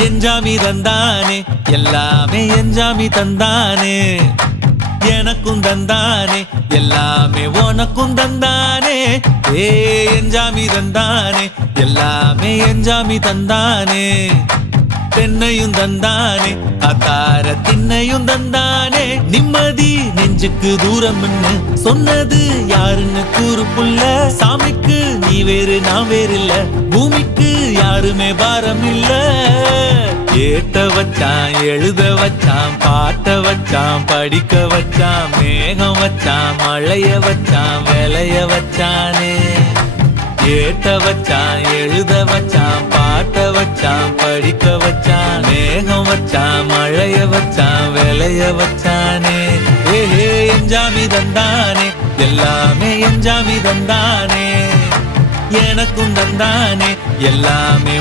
எஞ்சாமி தந்தானே எல்லாமே எஞ்சாமி தந்தானே எனக்கும் தந்தானே எல்லாமே உனக்கும் தந்தானே ஏ எஞ்சாமி தந்தானே எல்லாமே எஞ்சாமி தந்தானே தென்னையும் தந்தானே அத்தார திண்ணையும் தந்தானே நிம்மதி நெஞ்சுக்கு தூரம் சொன்னது யாருன்னு கூறு புள்ள சாமிக்கு நீ வேறு நான் வேறு இல்ல பூமிக்கு யாருமே பாரம் இல்ல ஏத்த வச்சான் எழுத வச்சான் பாட்ட வச்சான் படிக்க வச்சான் மேகம் வச்சான் மழைய வச்சான் விளைய வச்சானே ஏத்த வச்சான் எழுத வச்சான் பாட்ட வச்சான் படிக்க வச்சான் மேகம் வச்சான் மழைய வச்சான் விளைய வச்சானே ஏஹே எஞ்சாமி தந்தானே எல்லாமே எஞ்சாமி தந்தானே எனக்கும் தந்தானே எல்லாமே